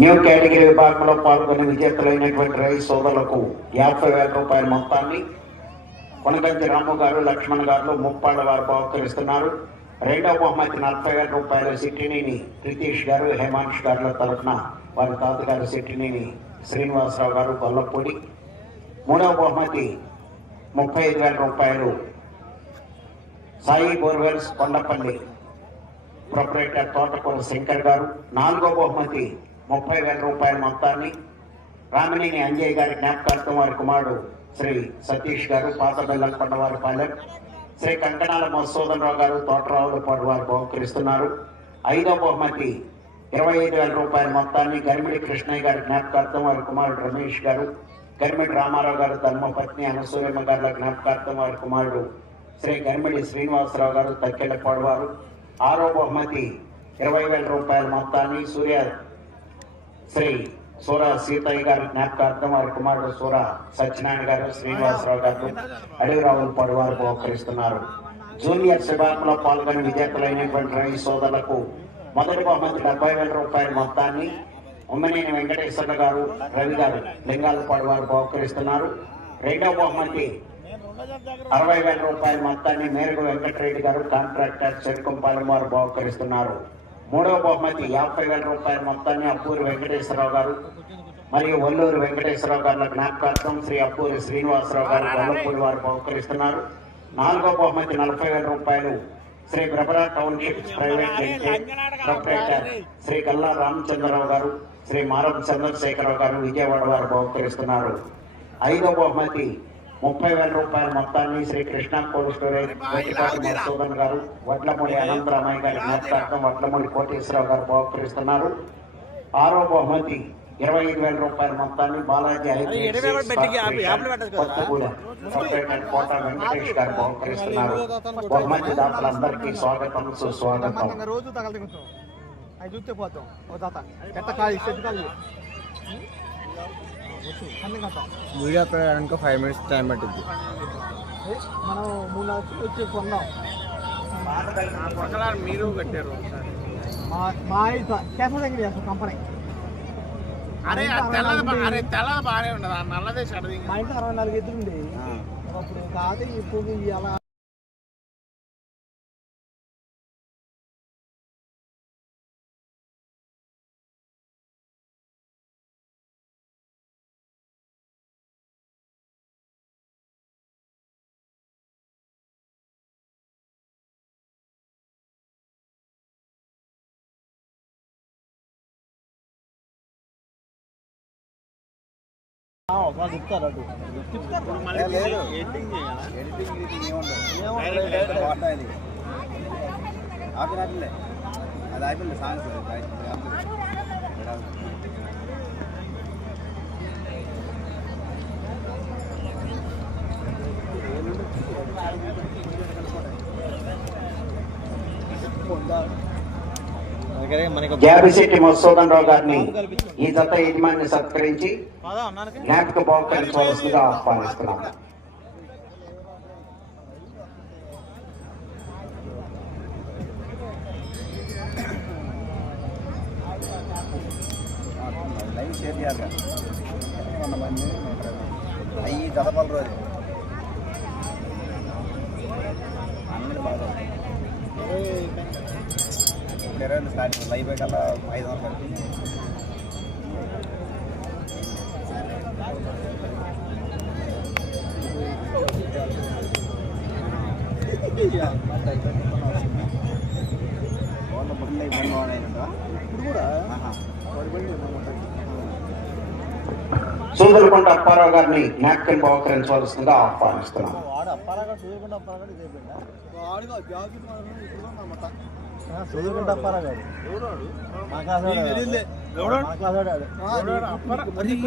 New category విభాగంలో పాల్గొని విజేతలైనటువంటి రైతు సోదరులకు యాభై వేల రూపాయల మొత్తాన్ని కొనగంటి రాము గారు లక్ష్మణ్ గారు ముప్పాళ్ళ వారు బహుకరిస్తున్నారు. రెండవ బహుమతి నలభై వేల రూపాయల సిట్టినేని రితీష్ గారు హేమాంష్ గారుల తరఫున వారి తాతగారు సిట్టినేని శ్రీనివాసరావు గారు గొల్లపూడి మూడవ బహుమతి ముప్పై ఐదు వేల రూపాయలు సాయి బోర్వెల్స్ కొండపల్లి ప్రొపరేటర్ తోటకూర శంకర్ గారు. నాలుగో బహుమతి ముప్పై వేల రూపాయల మొత్తాన్ని రామినేని అంజయ్ గారి జ్ఞాపకార్థం వారి కుమారుడు శ్రీ సతీష్ గారు పాత బెల్లంకొండ వారి పాలెం శ్రీ కంకణాల మధుసూదనరావు గారు తోటరావుల పాటు వారు బహుకరిస్తున్నారు. ఐదో బహుమతి ఇరవై ఐదు వేల రూపాయల మొత్తాన్ని గరిమిడి కృష్ణయ్య గారి జ్ఞాపకార్థం వారి కుమారుడు రమేష్ గారు గరిమిడి రామారావు గారు ధర్మపత్ని అనసూయమ్మ గారుల జ్ఞాపకార్థం వారి కుమారుడు శ్రీ గరిమిడి శ్రీనివాసరావు గారు తక్కెళ్ళపాడు వారు. ఆరో బహుమతి ఇరవై వేల రూపాయల మొత్తాన్ని సూర్య శ్రీ సూర సీతయ్య గారి జ్ఞాపకార్థం వారి కుమారుడు సూర సత్యనారాయణ గారు శ్రీనివాసరావు గారు అడవిరావులు పడువారు బహుకరిస్తున్నారు. జూనియర్ విభాగంలో పాల్గొని విజేతలైనటువంటి రైతు సోదరులకు మొదటి బహుమతి డెబ్బై వేల రూపాయల మొత్తాన్ని ఉమ్మనేని వెంకటేశ్వర గారు రవి గారు లింగాలపాడు వారు బహుకరిస్తున్నారు. రెండవ బహుమతి అరవై వేల రూపాయల మొత్తాన్ని మేరకు వెంకటరెడ్డి గారు కాంట్రాక్టర్ చెరుకుంపాలెం వారు బహుకరిస్తున్నారు. మూడవ బహుమతి యాభై వేల రూపాయల మొత్తాన్ని అప్పూరి వెంకటేశ్వరరావు గారు మరియు వల్లూరు వెంకటేశ్వరరావు గారి జ్ఞాపకార్థం శ్రీ అప్పూరి శ్రీనివాసరావు గారు గొల్లపూడి వారు బహుకరిస్తున్నారు. నాలుగో బహుమతి నలభై వేల రూపాయలు Shri Prabhara township private limited proprietor Shri Galla Ramachandra Rao గారు శ్రీ మారం చంద్రశేఖరరావు గారు విజయవాడ వారు బహుకరిస్తున్నారు. ఐదో బహుమతి ముప్పై వేల రూపాయల మొత్తాన్ని శ్రీ కృష్ణ కోల్డ్ స్టోరేజ్ మధుసూదన్ గారు వడ్లమూడి అనంతరామయ్య గారి జ్ఞాపకార్థం వడ్లమూడి కోటేశ్వరరావు గారు బహుకరిస్తున్నారు. ఆరో బహుమతి ఇరవై ఐదు వేల రూపాయల మొత్తాన్ని బాలాజీ కోట వెంకటేష్ గారు బహుకరిస్తున్నారు. బహుమతి దాతలందరికీ స్వాగతం సుస్వాగతం. రోజు చూస్తే పోతాం. ఓ ఎట్ట వీడియో అప్లోడ్ అవడానికి ఫైవ్ మినిట్స్ టైం పట్టింది మనం మూడు నాలుగు వచ్చి కొన్నాం మీరు కట్టారు మా దగ్గర చేస్తాం కంపెనీ అరే తెల్లది బా- అరే తెల్లది బాగానే ఉండదు ఆ నల్లదే మా ఇంట్లో అరవై నాలుగు ఉంది అప్పుడు కాదు ఇప్పుడు అలా చెప్తారు అటు అది అయిపోయింది సాంగ్స్ మనకి జాబిశెట్టి మధుసూదన్ రావు గారిని ఈ జత యజమాని సత్కరించి జ్ఞాపక బహుకరించవలసిందిగా ఆహ్వానిస్తున్నాము లైవ్ షేర్ చేయాలి. అయ్యి జతపల రోజు ఇరవై స్టార్ట్ లైవ్ పెట్టాల ఐదు వందలు పడుతుంది. వాళ్ళ బుడ్లు ఇబ్బంది వాడైనట్టు ఇప్పుడు కూడా ఆహా సూదరకొండ అప్పారావు గారిని జ్ఞాపకం బహుకరించవలసిందిగా ఆహ్వానిస్తున్నాము వాడు అప్పారాగా చూడకుండా అప్పారాగా ఇదైపోయిందా వాడుగా జాబ్ ఇప్పుడు చదువుకుంటే అప్పారాగాడు మా క్లాస్ వాడు. మా క్లాస్ వాడు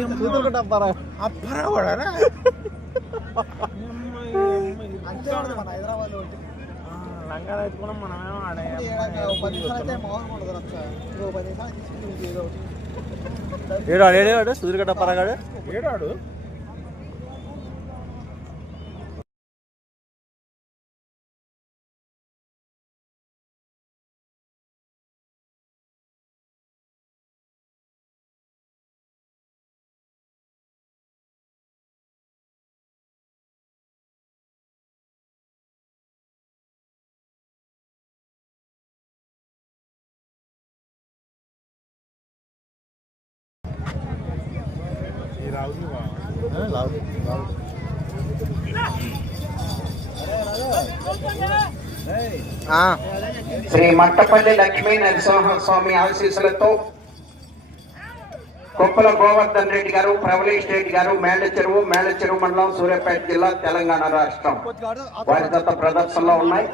ఆడు. చదువుకుంటే అప్పారా అప్పరా కూడా అంతే ఉండదు మన హైదరాబాద్లో లంగా తెచ్చుకున్నాం మనమేమో ఆడే పది నిమిషాలు అయితే మామూలుగా ఉండదు రచ్చ. ఇంకో పది నిమిషాలు తీసుకుంటే ఏదో ఒకటి. ఏడు ఆడేవాడు సూర్యగడ్డ పరగాడు ఏడాడు? శ్రీ మట్టపల్లి లక్ష్మీ నరసింహస్వామి ఆశీస్సులతో కొప్పల గోవర్ధన్ రెడ్డి గారు ప్రవలేష్ రెడ్డి గారు చెరువు మేళ్ళ చెరువు మండలం సూర్యాపేట జిల్లా తెలంగాణ రాష్ట్రం. వారి దత్త ప్రదర్శనలో ఉన్నాయి.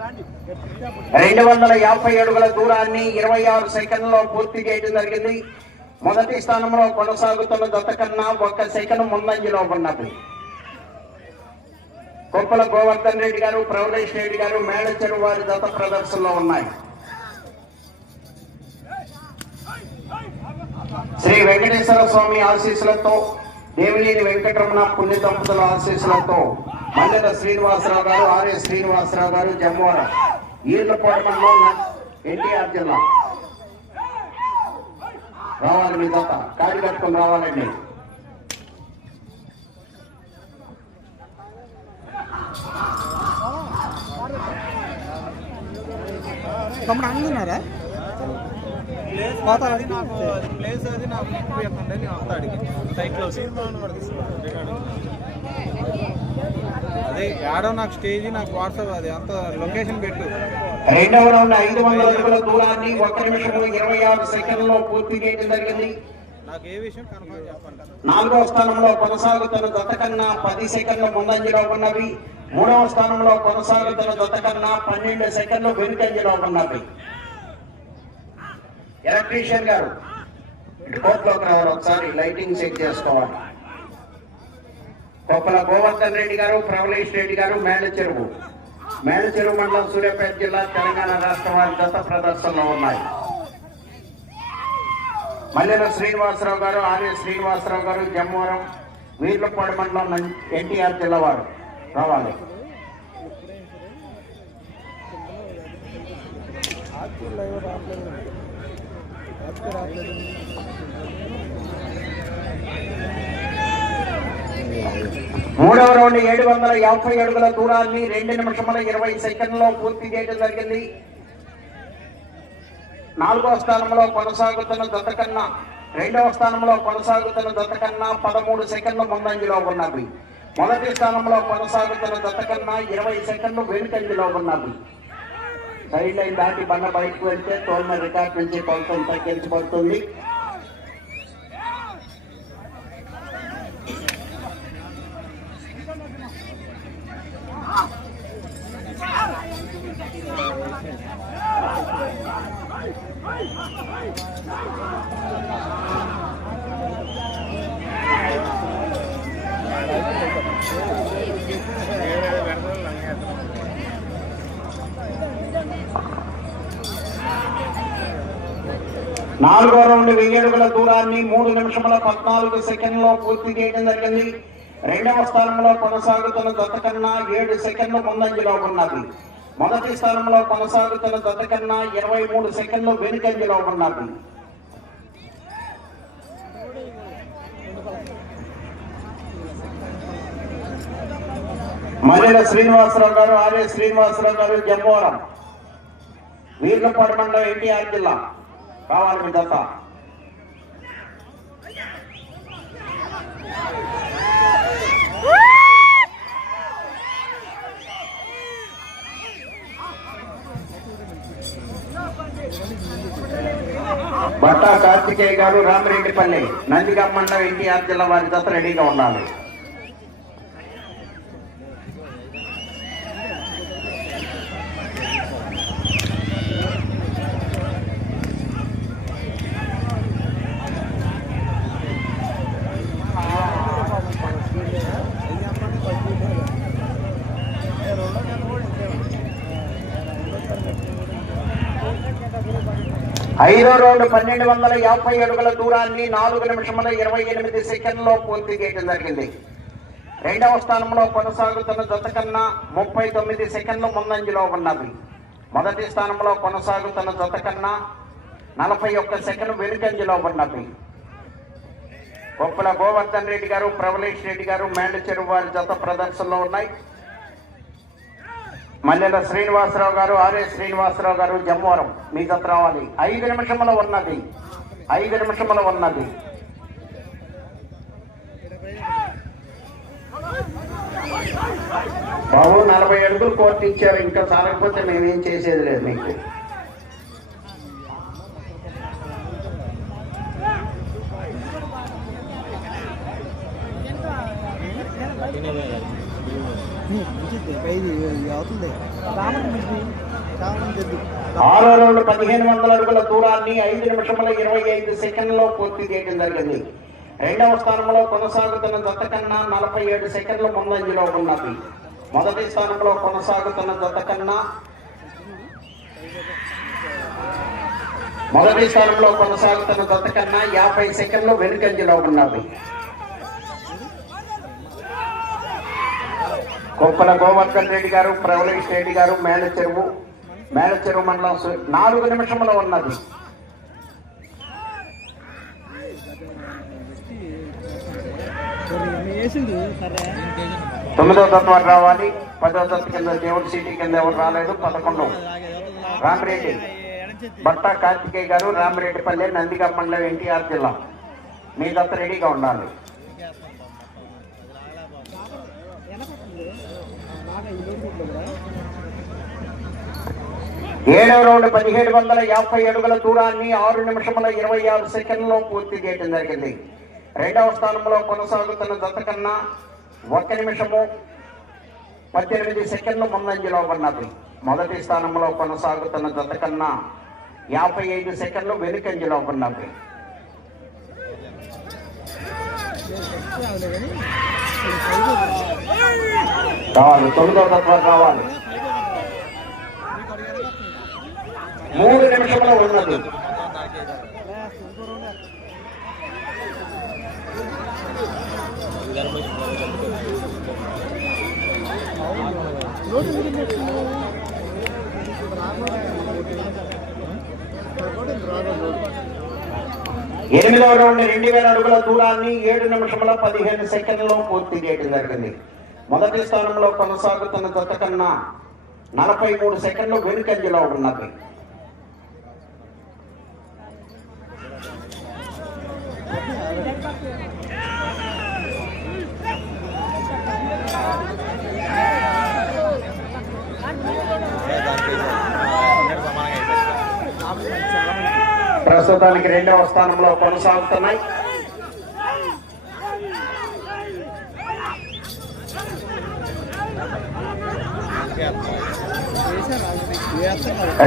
రెండు వందల యాభై అడుగుల దూరాన్ని ఇరవై ఆరు సెకండ్లో పూర్తి చేయడం జరిగింది. మొదటి స్థానంలో కొనసాగుతున్న దత్త కన్నా ఒక్క సెకండ్ ముందంజలో ఉన్నది. కొప్పల గోవర్ధన్ రెడ్డి గారు ప్రవరేష్ రెడ్డి గారు మేడచెరు వారి దత్త ప్రదర్శనలో ఉన్నాయి. శ్రీ వెంకటేశ్వర స్వామి ఆశీస్సులతో దేవినేని వెంకటరమణ పుణ్య దంపతుల ఆశీస్సులతో మల్లెల శ్రీనివాసరావు గారు ఆర్ఎస్ శ్రీనివాసరావు గారు జమ్మవరం ఈర్లపాడు మండలం ఎన్టీఆర్ జిల్లా. రావాలి మీ దత్త కాడి కట్టుకొని రావాలండి. తమ్ముడు అందున్నారా పోతారా ప్లేస్ అది నాకు ఎక్కువ చెప్పండి నేను అంతా అడిగి సైట్లో అదే ఆడో నాకు స్టేజ్ నాకు వాట్సాప్ అది అంత లొకేషన్ పెట్టు. రెండవ రౌండ్ ఐదు వందల అడుగుల దూరాన్ని ఒక నిమిషము ఇరవై ఆరు సెకండ్లో పూర్తి చేయడం జరిగింది. నాకు ఏ విషయం కన్ఫర్మ్ చెప్పండి. నాలుగవ స్థానంలో కొనసాగుతున్న దత్త కన్నా పది సెకండ్ల ముందంజలో ఉన్నవి. మూడవ స్థానంలో కొనసాగుతున్న దత్త కన్నా పన్నెండు సెకండ్లు వెనుకంజలో ఉన్నవి. ఎలక్ట్రీషియన్ గారు కోర్టులోకి రావాలి ఒకసారి లైటింగ్ సెట్ చేసుకోవాలి. కొప్పల గోవర్ధన్ రెడ్డి గారు ప్రవలేష్ రెడ్డి గారు మేళ్ళ చెరువు. మేళ్ళ చెరువు మండలం సూర్యాపేట జిల్లా తెలంగాణ రాష్ట్రం వారి దత్త ప్రదర్శనలో ఉన్నాయి. మల్లెల శ్రీనివాసరావు గారు ఆర్య శ్రీనివాసరావు గారు జమ్మవరం వీర్లపాడు మండలం ఎన్టీఆర్ జిల్లా రావాలి. రావాలి మూడవ రౌండ్ ఏడు వందల యాభై అడుగుల దూరాన్ని రెండు నిమిషముల ఇరవై సెకండ్లో పూర్తి చేయడం జరిగింది. నాలుగో స్థానంలో కొనసాగుతున్న దత్త కన్నా రెండవ స్థానంలో కొనసాగుతున్న దత్త కన్నా పదమూడు సెకండ్లు ముందంజలో ఉన్నవి మొదటి స్థానంలో కొనసాగుతున్న దత్త కన్నా ఇరవై సెకండ్లు వెనుకంజలో ఉన్నవి సైడ్ లైన్ దాటి బండ బయటకు వెళ్తే తోలిన రికార్డ్ నుంచి కొంత తగ్గించబడుతుంది. నాలుగో రౌండ్ వెయ్యడుగుల దూరాన్ని మూడు నిమిషముల పద్నాలుగు సెకండ్లో పూర్తి చేయడం జరిగింది. రెండవ స్థానంలో కొనసాగుతున్న దత్త కన్నా ఏడు సెకండ్లు ముందంజలో ఉన్నది. మొదటి స్థానంలో కొనసాగుతున్న దత్త కన్నా ఇరవై మూడు సెకండ్లు వెనుకంజలో ఉన్నది. మల్లెల శ్రీనివాసరావు గారు ఆర్య శ్రీనివాసరావు గారు జంబోరం వీర్లపాడు మండలం ఎన్టీఆర్ జిల్లా. కావాలి మీ దత్త బట్టా కార్తికేయ గారు రామిరెడ్డిపల్లి నందిగామ మండలం ఎన్టీఆర్ జిల్లా వారి దత్త రెడీగా ఉండాలి. ఐదో రౌండ్ పన్నెండు వందల యాభై అడుగుల దూరాన్ని నాలుగు నిమిషముల ఇరవై ఎనిమిది సెకండ్లో పూర్తి చేయడం జరిగింది. రెండవ స్థానంలో కొనసాగుతున్న జత కన్నా ముప్పై తొమ్మిది సెకండ్లు ముందంజలో ఉన్నది మొదటి స్థానంలో కొనసాగుతున్న జత కన్నా నలభై ఒక్క సెకండ్ వెనుకంజలో ఉన్నది గొప్పల గోవర్ధన్ రెడ్డి గారు ప్రవలేష్ రెడ్డి గారు మేండచెరువు వారి జత ప్రదర్శనలో ఉన్నాయి. మల్లెల శ్రీనివాసరావు గారు ఆర్ఎస్ శ్రీనివాసరావు గారు జమ్మవరం. మీ దగ్గర రావాలి. ఐదు నిమిషముల ఉన్నది. ఐదు నిమిషముల ఉన్నది. బాబు నలభై అడుగులు కోర్టు ఇచ్చారు. ఇంకా చాలకపోతే మేమేం చేసేది లేదు మీకు. ఆరో రౌండ్ పదిహేను వందల అడుగుల దూరాన్ని ఐదు నిమిషముల ఇరవై ఐదు సెకండ్లో పూర్తి చేయడం జరిగింది. రెండవ స్థానంలో కొనసాగుతున్న జత కన్నా నలభై ఏడు సెకండ్లు ముందంజలో ఉన్నది. మొదటి స్థానంలో కొనసాగుతున్న జత కన్నా మొదటి స్థానంలో కొనసాగుతున్న జత కన్నా యాభై సెకండ్లు వెనుకంజలో ఉన్నది. కొప్పల గోవర్ధన్ రెడ్డి గారు ప్రవలేష్ రెడ్డి గారు మేలచెరువు మేలచెరువు చెరువు మండలం నాలుగు నిమిషంలో ఉన్నది. తొమ్మిదో తత్వ రావాలి పదో తత్వ కింద దేవుడి సిటీ కింద ఎవరు రాలేదు పదకొండు. రామిరెడ్డి భర్త కార్తికేయ గారు రామిరెడ్డిపల్లి నందిగా మండలం ఎన్టీఆర్ జిల్లా. మీ దత్త రెడీగా ఉండాలి. ఏడవ రౌండ్ పదిహేడు వందల యాభై అడుగుల దూరాన్ని ఆరు నిమిషముల ఇరవై ఆరు సెకండ్లో పూర్తి చేయడం జరిగింది. రెండవ స్థానంలో కొనసాగుతున్న జత కన్నా ఒక నిమిషము పద్దెనిమిది సెకండ్లు ముందంజలో ఉన్నది. మొదటి స్థానంలో కొనసాగుతున్న జత కన్నా యాభై ఐదు సెకండ్లు వెనుకంజలో ఉన్నది. కావాలి తొమ్మిదో తత్వం కావాలి. మూడు నిమిషంలో ఉన్నది. ఎనిమిదవ రౌండ్ రెండు వేల అడుగుల దూరాన్ని ఏడు నిమిషముల పదిహేను సెకండ్లలో పూర్తి చేయడం జరిగింది. మొదటి స్థానంలో కొనసాగుతున్న జత కన్నా నలభై మూడు సెకండ్లు వెనుకంజలో ఉన్నది. ప్రస్తుతానికి రెండవ స్థానంలో కొనసాగుతున్నాయి.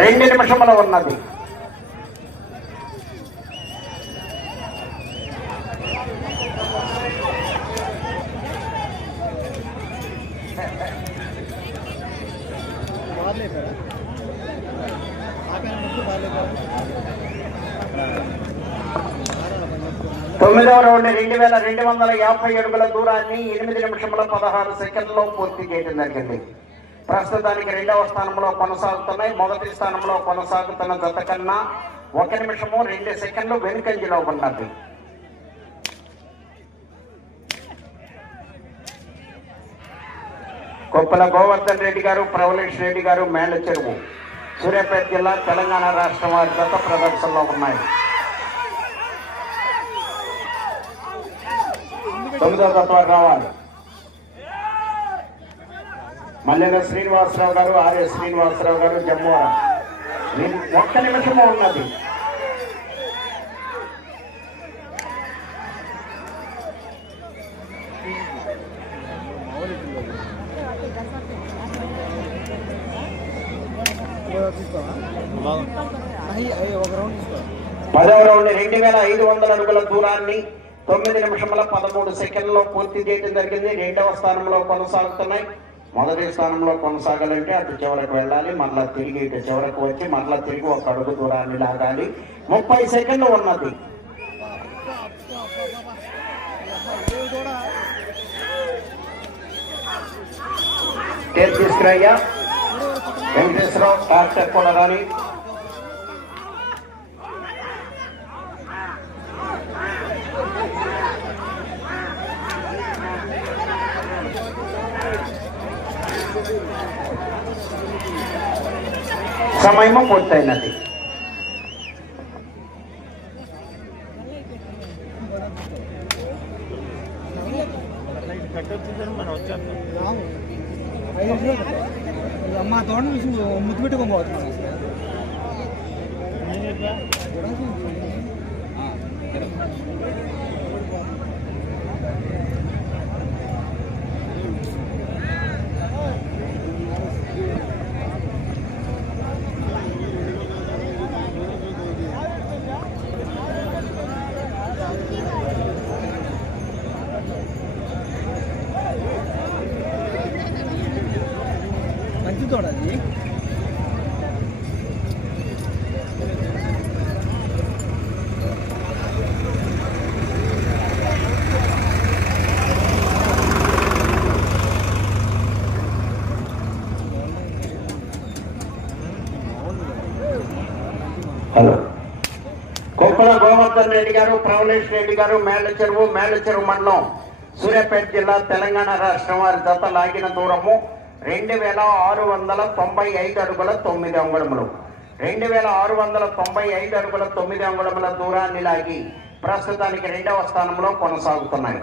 రెండు నిమిషంలో ఉన్నది. తొమ్మిదవ రౌండ్ రెండు వేల రెండు వందల యాభై అడుగుల దూరాన్ని ఎనిమిది నిమిషముల పదహారు సెకండ్లో పూర్తి చేయడం జరిగింది. ప్రస్తుతానికి రెండవ స్థానంలో కొనసాగుతున్నాయి. మొదటి స్థానంలో కొనసాగుతున్న జత కన్నా ఒక నిమిషము రెండు సెకండ్లు వెనుకంజలో ఉన్నది. కొప్పల గోవర్ధన్ రెడ్డి గారు ప్రవలేష్ రెడ్డి గారు మేళ్ళ చెరువు. సూర్యాపేట జిల్లా తెలంగాణ రాష్ట్రం వారి గత ప్రదర్శనలో ఉన్నాయి. తొమ్మిదో తత్వాలు రావాలి. మల్లెల శ్రీనివాసరావు గారు ఆర్య శ్రీనివాసరావు గారు జమ్మూరా ఒక్క నిమిషము ఉన్నది. పదవ రౌండ్ రెండు వేల ఐదు వందల అడుగుల దూరాన్ని తొమ్మిది నిమిషముల పదమూడు సెకండ్లో పూర్తి చేయడం జరిగింది. రెండవ స్థానంలో కొనసాగుతున్నాయి. మొదటి స్థానంలో కొనసాగాలంటే అటు చివరకు వెళ్ళాలి మళ్ళా తిరిగి ఇటు చివరకు వచ్చి మళ్ళా తిరిగి ఒక అడుగు దూరాన్ని లాగాలి. ముప్పై సెకండ్లు ఉన్నది. తీసుకురయ్యా వెంకటేశ్వరరావు డాక్టర్ కూడా સમયમાં પહોંચતા નથી. మధుసూదన్ రెడ్డి గారు ప్రవలేష్ రెడ్డి గారు మేళ్ళ చెరువు చెరువు మండలం సూర్యాపేట జిల్లా తెలంగాణ రాష్ట్రం వారి జత లాగిన దూరము రెండు వేల ఆరు వందల తొంభై ఐదు అడుగుల తొమ్మిది అంగుళములు. రెండు వేల ఆరు వందల తొంభై ఐదు అడుగుల తొమ్మిది అంగుళముల దూరాన్ని లాగి ప్రస్తుతానికి రెండవ స్థానంలో కొనసాగుతున్నాయి.